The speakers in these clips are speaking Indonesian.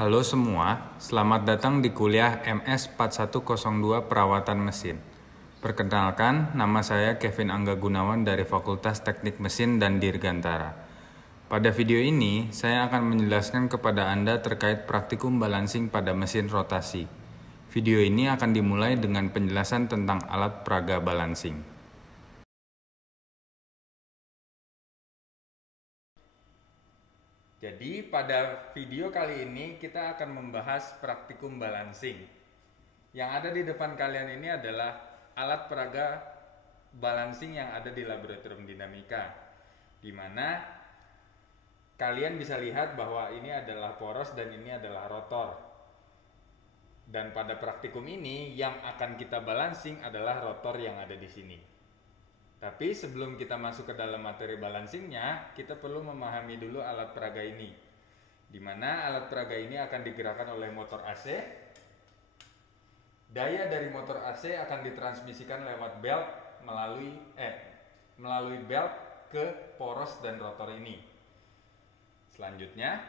Halo semua, selamat datang di kuliah MS 4102 Perawatan Mesin. Perkenalkan, nama saya Kevin Angga Gunawan dari Fakultas Teknik Mesin dan Dirgantara. Pada video ini, saya akan menjelaskan kepada Anda terkait praktikum balancing pada mesin rotasi. Video ini akan dimulai dengan penjelasan tentang alat peraga balancing. Jadi pada video kali ini kita akan membahas praktikum balancing. Yang ada di depan kalian ini adalah alat peraga balancing yang ada di laboratorium dinamika, di mana kalian bisa lihat bahwa ini adalah poros dan ini adalah rotor. Dan pada praktikum ini yang akan kita balancing adalah rotor yang ada di sini. Tapi sebelum kita masuk ke dalam materi balancingnya, kita perlu memahami dulu alat peraga ini, di mana alat peraga ini akan digerakkan oleh motor AC. Daya dari motor AC akan ditransmisikan lewat belt melalui belt ke poros dan rotor ini. Selanjutnya,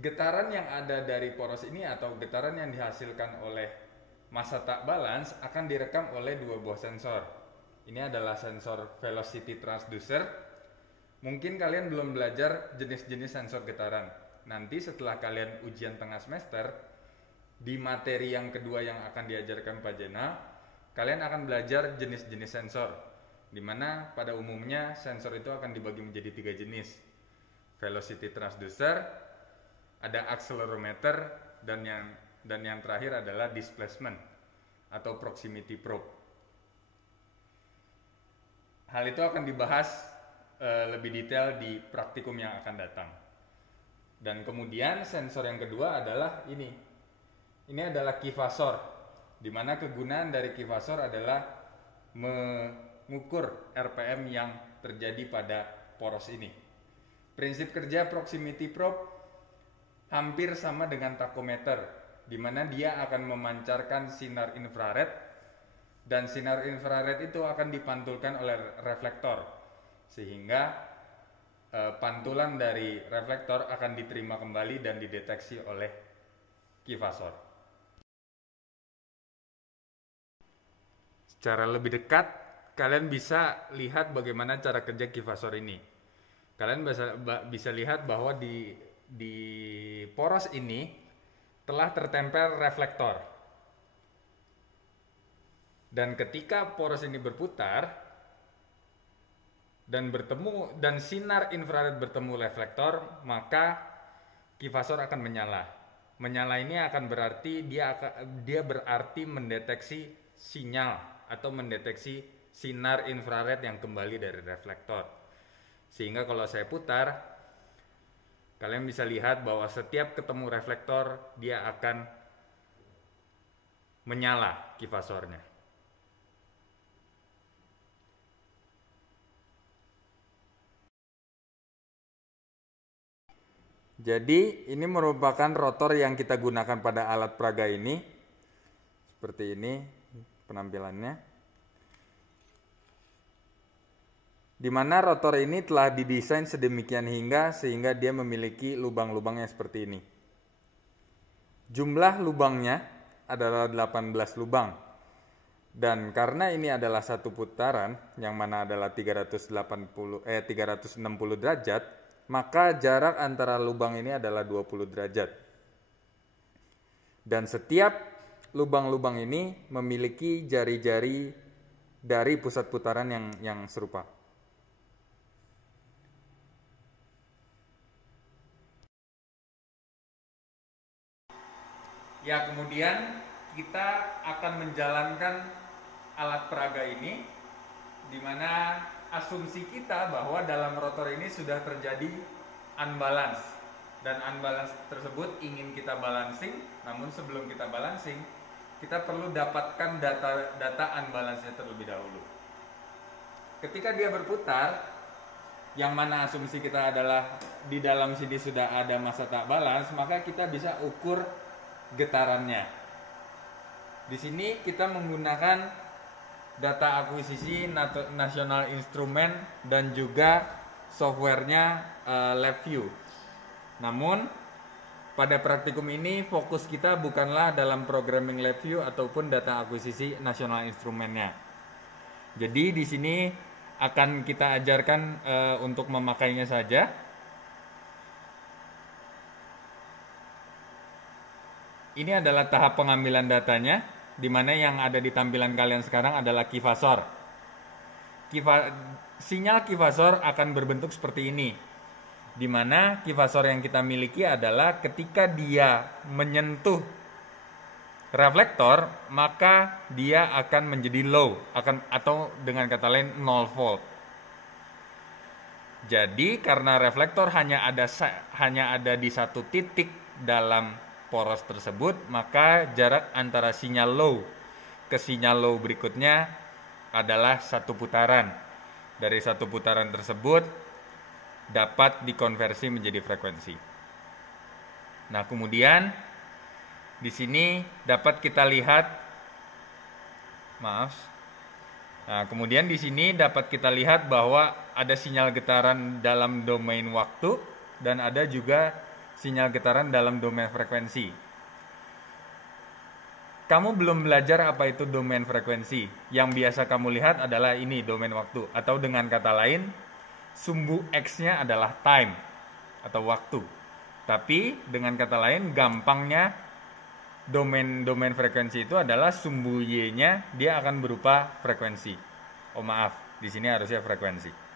getaran yang ada dari poros ini atau getaran yang dihasilkan oleh massa tak balance akan direkam oleh dua buah sensor. Ini adalah sensor velocity transducer. Mungkin kalian belum belajar jenis-jenis sensor getaran. Nanti setelah kalian ujian tengah semester, di materi yang kedua yang akan diajarkan Pak Jenal, kalian akan belajar jenis-jenis sensor, di mana pada umumnya sensor itu akan dibagi menjadi 3 jenis. Velocity transducer, ada accelerometer, dan yang terakhir adalah displacement atau proximity probe. Hal itu akan dibahas lebih detail di praktikum yang akan datang. Dan kemudian sensor yang kedua adalah ini. Ini adalah kivasor, di mana kegunaan dari kivasor adalah mengukur RPM yang terjadi pada poros ini. Prinsip kerja proximity probe hampir sama dengan tachometer, di mana dia akan memancarkan sinar infrared, dan sinar infrared itu akan dipantulkan oleh reflektor, sehingga pantulan dari reflektor akan diterima kembali dan dideteksi oleh kivasor. Secara lebih dekat, kalian bisa lihat bagaimana cara kerja kivasor ini. Kalian bisa lihat bahwa di poros ini telah tertempel reflektor. Dan ketika poros ini berputar dan sinar infrared bertemu reflektor, maka kivasor akan menyala. Menyala ini akan berarti dia berarti mendeteksi sinyal atau mendeteksi sinar infrared yang kembali dari reflektor. Sehingga kalau saya putar, kalian bisa lihat bahwa setiap ketemu reflektor dia akan menyala kivasornya. Jadi ini merupakan rotor yang kita gunakan pada alat peraga ini. Seperti ini penampilannya. Di mana rotor ini telah didesain sedemikian sehingga dia memiliki lubang-lubangnya seperti ini. Jumlah lubangnya adalah 18 lubang. Dan karena ini adalah satu putaran yang mana adalah 360 derajat, maka jarak antara lubang ini adalah 20 derajat. Dan setiap lubang-lubang ini memiliki jari-jari dari pusat putaran yang serupa. Ya, kemudian kita akan menjalankan alat peraga ini, di mana asumsi kita bahwa dalam rotor ini sudah terjadi unbalance, dan unbalance tersebut ingin kita balancing. Namun sebelum kita balancing, kita perlu dapatkan data unbalance-nya terlebih dahulu. Ketika dia berputar, yang mana asumsi kita adalah di dalam sini sudah ada massa tak balance, maka kita bisa ukur getarannya. Di sini kita menggunakan data akuisisi National Instrument dan juga softwarenya LabVIEW. Namun pada praktikum ini fokus kita bukanlah dalam programming LabVIEW ataupun data akuisisi nasional instrumennya. Jadi di sini akan kita ajarkan untuk memakainya saja. Ini adalah tahap pengambilan datanya, di mana yang ada di tampilan kalian sekarang adalah keyphasor. Sinyal keyphasor akan berbentuk seperti ini, di mana keyphasor yang kita miliki adalah ketika dia menyentuh reflektor, maka dia akan menjadi low, atau dengan kata lain 0 volt. Jadi karena reflektor hanya ada di satu titik dalam poros tersebut, maka jarak antara sinyal low ke sinyal low berikutnya adalah satu putaran. Dari satu putaran tersebut dapat dikonversi menjadi frekuensi. Nah, kemudian di sini dapat kita lihat, kemudian di sini dapat kita lihat bahwa ada sinyal getaran dalam domain waktu dan ada juga sinyal getaran dalam domain frekuensi. Kamu belum belajar apa itu domain frekuensi. Yang biasa kamu lihat adalah ini domain waktu, atau dengan kata lain sumbu X-nya adalah time atau waktu. Tapi dengan kata lain gampangnya domain frekuensi itu adalah sumbu Y-nya dia akan berupa frekuensi. Oh maaf, di sini harusnya frekuensi.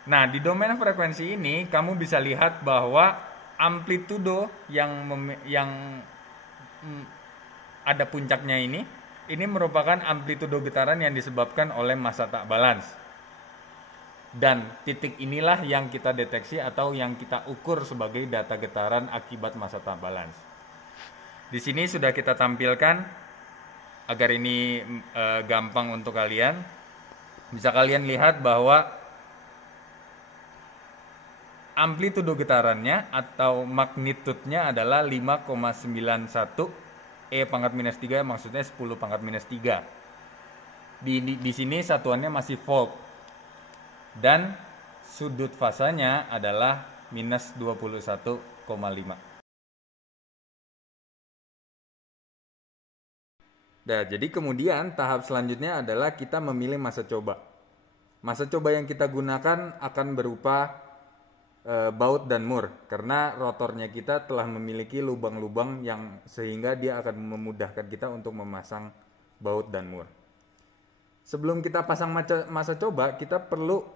Nah, di domain frekuensi ini kamu bisa lihat bahwa amplitudo yang ada puncaknya ini merupakan amplitudo getaran yang disebabkan oleh massa tak balance. Dan titik inilah yang kita deteksi atau yang kita ukur sebagai data getaran akibat massa tak balance. Di sini sudah kita tampilkan agar ini gampang untuk kalian. Bisa kalian lihat bahwa amplitudo getarannya atau magnitudenya adalah 5,91 E pangkat minus 3, maksudnya 10 pangkat minus 3. Di sini satuannya masih volt. Dan sudut fasanya adalah minus 21,5. Nah, jadi kemudian tahap selanjutnya adalah kita memilih masa coba. Masa coba yang kita gunakan akan berupa baut dan mur, karena rotornya kita telah memiliki lubang-lubang yang sehingga dia akan memudahkan kita untuk memasang baut dan mur. Sebelum kita pasang masa coba, kita perlu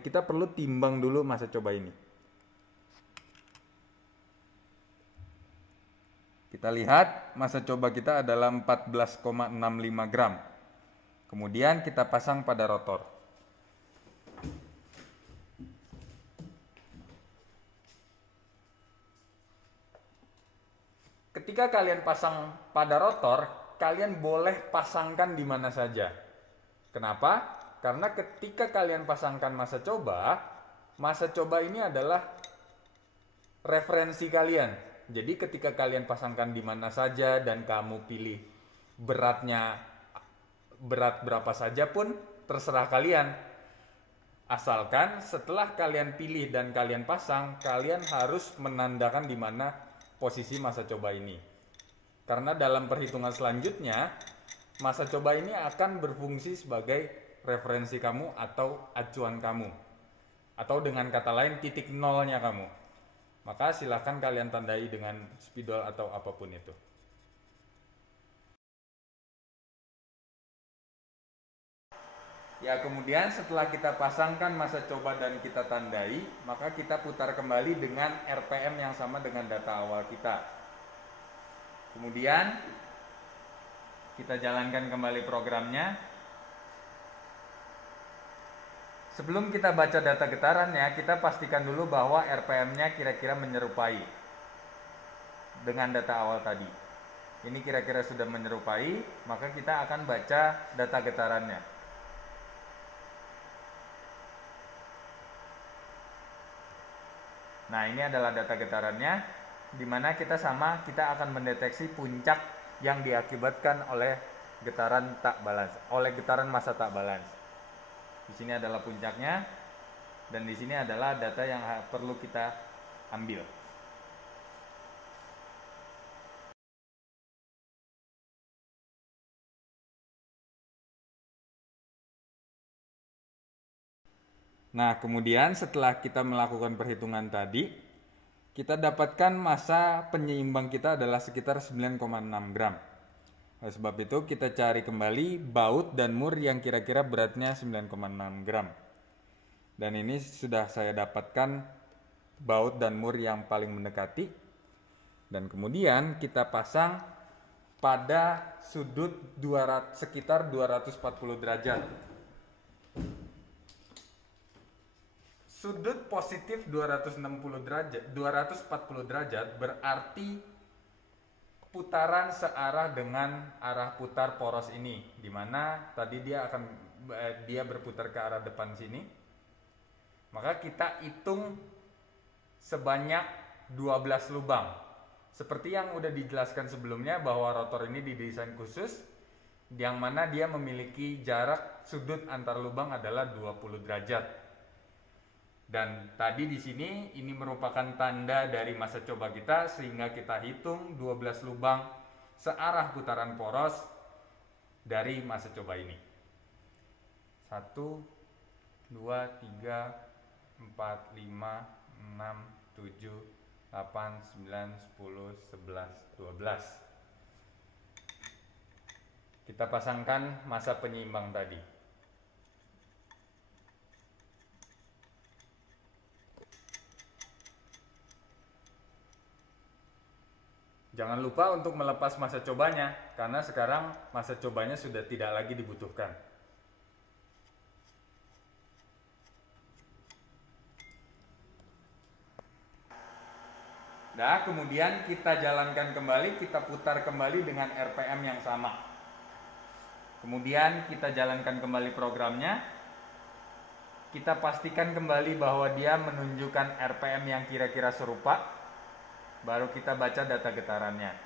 kita perlu timbang dulu masa coba ini. Kita lihat masa coba kita adalah 14,65 gram. Kemudian kita pasang pada rotor. Ketika kalian pasang pada rotor, kalian boleh pasangkan di mana saja. Kenapa? Karena ketika kalian pasangkan masa coba ini adalah referensi kalian. Jadi ketika kalian pasangkan di mana saja dan kamu pilih berat berapa saja pun terserah kalian. Asalkan setelah kalian pilih dan kalian pasang, kalian harus menandakan di mana posisi masa coba ini. Karena dalam perhitungan selanjutnya, masa coba ini akan berfungsi sebagai referensi kamu atau acuan kamu. Atau dengan kata lain titik nolnya kamu. Maka silahkan kalian tandai dengan spidol atau apapun itu. Ya, kemudian setelah kita pasangkan masa coba dan kita tandai, maka kita putar kembali dengan RPM yang sama dengan data awal kita. Kemudian kita jalankan kembali programnya. Sebelum kita baca data getarannya, kita pastikan dulu bahwa RPM-nya kira-kira menyerupai dengan data awal tadi. Ini kira-kira sudah menyerupai, maka kita akan baca data getarannya. Nah, ini adalah data getarannya, di mana kita akan mendeteksi puncak yang diakibatkan oleh getaran massa tak balance. Di sini adalah puncaknya, Dan di sini adalah data yang perlu kita ambil. Nah, kemudian setelah kita melakukan perhitungan tadi, kita dapatkan massa penyeimbang kita adalah sekitar 9,6 gram. Oleh sebab itu, kita cari kembali baut dan mur yang kira-kira beratnya 9,6 gram. Dan ini sudah saya dapatkan baut dan mur yang paling mendekati. Dan kemudian kita pasang pada sudut sekitar 240 derajat. Sudut positif 240 derajat berarti putaran searah dengan arah putar poros ini, di mana tadi dia berputar ke arah depan sini. Maka kita hitung sebanyak 12 lubang. Seperti yang udah dijelaskan sebelumnya bahwa rotor ini didesain khusus yang mana dia memiliki jarak sudut antar lubang adalah 20 derajat. Dan tadi di sini ini merupakan tanda dari masa coba kita sehingga kita hitung 12 lubang searah putaran poros dari masa coba ini. 1 2 3 4 5 6 7 8 9 10 11 12. Kita pasangkan massa penyeimbang tadi. Jangan lupa untuk melepas masa cobanya, karena sekarang masa cobanya sudah tidak lagi dibutuhkan. Nah, kemudian kita jalankan kembali, kita putar kembali dengan RPM yang sama. Kemudian kita jalankan kembali programnya. Kita pastikan kembali bahwa dia menunjukkan RPM yang kira-kira serupa. Baru kita baca data getarannya.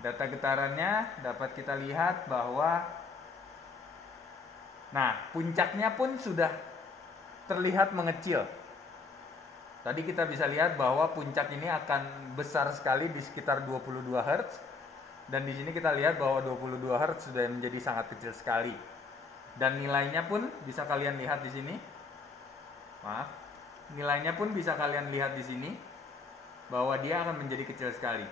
Data getarannya dapat kita lihat bahwa puncaknya pun sudah terlihat mengecil. Tadi kita bisa lihat bahwa puncak ini akan besar sekali di sekitar 22 Hz. Dan di sini kita lihat bahwa 22 Hz sudah menjadi sangat kecil sekali. Dan nilainya pun bisa kalian lihat di sini. Nilainya pun bisa kalian lihat di sini bahwa dia akan menjadi kecil sekali.